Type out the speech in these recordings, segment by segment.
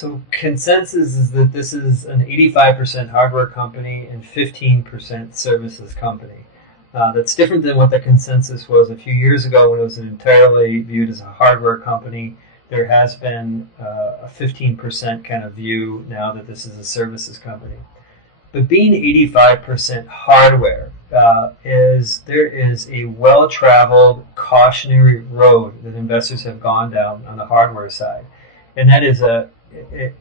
So consensus is that this is an 85% hardware company and 15% services company. That's different than what the consensus was a few years ago when it was entirely viewed as a hardware company. There has been a 15% kind of view now that this is a services company. But being 85% hardware, there is a well-traveled cautionary road that investors have gone down on the hardware side. And that is a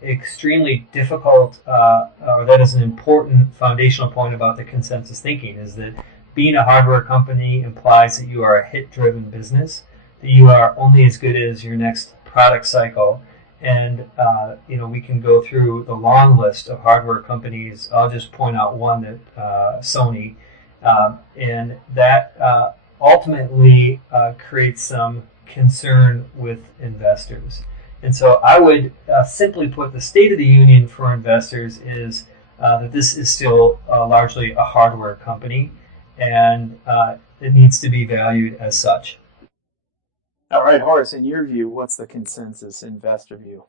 extremely difficult, or that is an important foundational point about the consensus thinking, is that being a hardware company implies that you are a hit-driven business, that you are only as good as your next product cycle. And we can go through the long list of hardware companies. I'll just point out one, that Sony, and that ultimately creates some concern with investors. And so I would simply put, the state of the union for investors is that this is still largely a hardware company, and it needs to be valued as such. All right, Horace, in your view, what's the consensus investor view?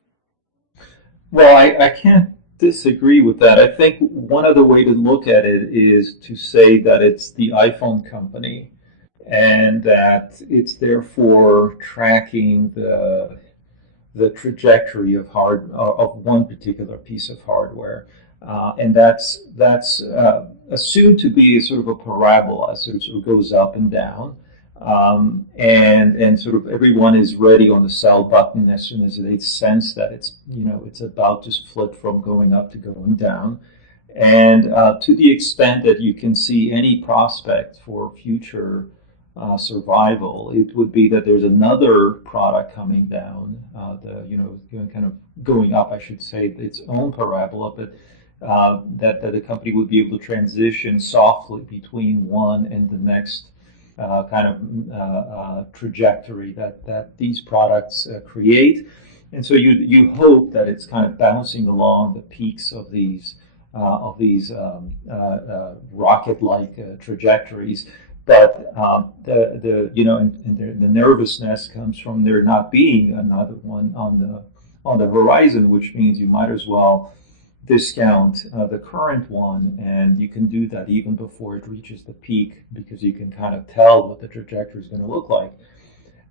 Well, I can't disagree with that. I think one other way to look at it is to say that it's the iPhone company and that it's therefore tracking the trajectory of one particular piece of hardware. And that's assumed to be sort of a parabola, so it sort of goes up and down. And sort of everyone is ready on the sell button as soon as they sense that it's about to flip from going up to going down. And to the extent that you can see any prospect for future survival, it would be that there's another product coming down, kind of going up, I should say, its own parabola, but that the company would be able to transition softly between one and the next kind of trajectory that these products create. And so you hope that it's kind of bouncing along the peaks of these rocket-like trajectories. But the nervousness comes from there not being another one on the horizon, which means you might as well discount the current one, and you can do that even before it reaches the peak because you can kind of tell what the trajectory is going to look like.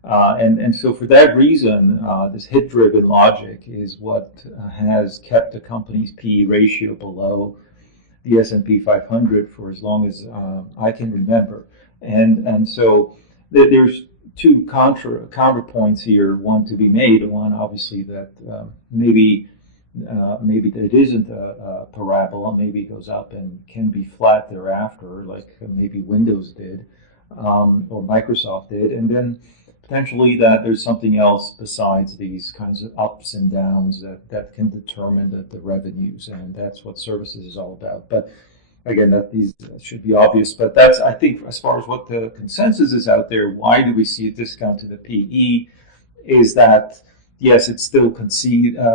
And so for that reason, this hit-driven logic is what has kept the company's PE ratio below the S&P 500 for as long as I can remember. And so there's two counterpoints here, one to be made, and one obviously that maybe that isn't a parabola, maybe it goes up and can be flat thereafter, like maybe Windows did, or Microsoft did, and then potentially that there's something else besides these kinds of ups and downs that can determine the revenues, and that's what services is all about. But again, that these should be obvious, but that's, I think, as far as what the consensus is out there, why do we see a discount to the PE, is that yes, it's still considered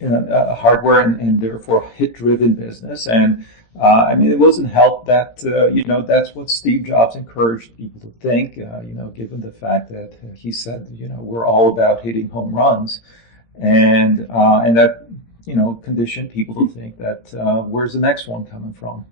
a hardware and therefore hit-driven business. And I mean, it wasn't helped that that's what Steve Jobs encouraged people to think. Given the fact that he said, we're all about hitting home runs, and that conditioned people to think that where's the next one coming from?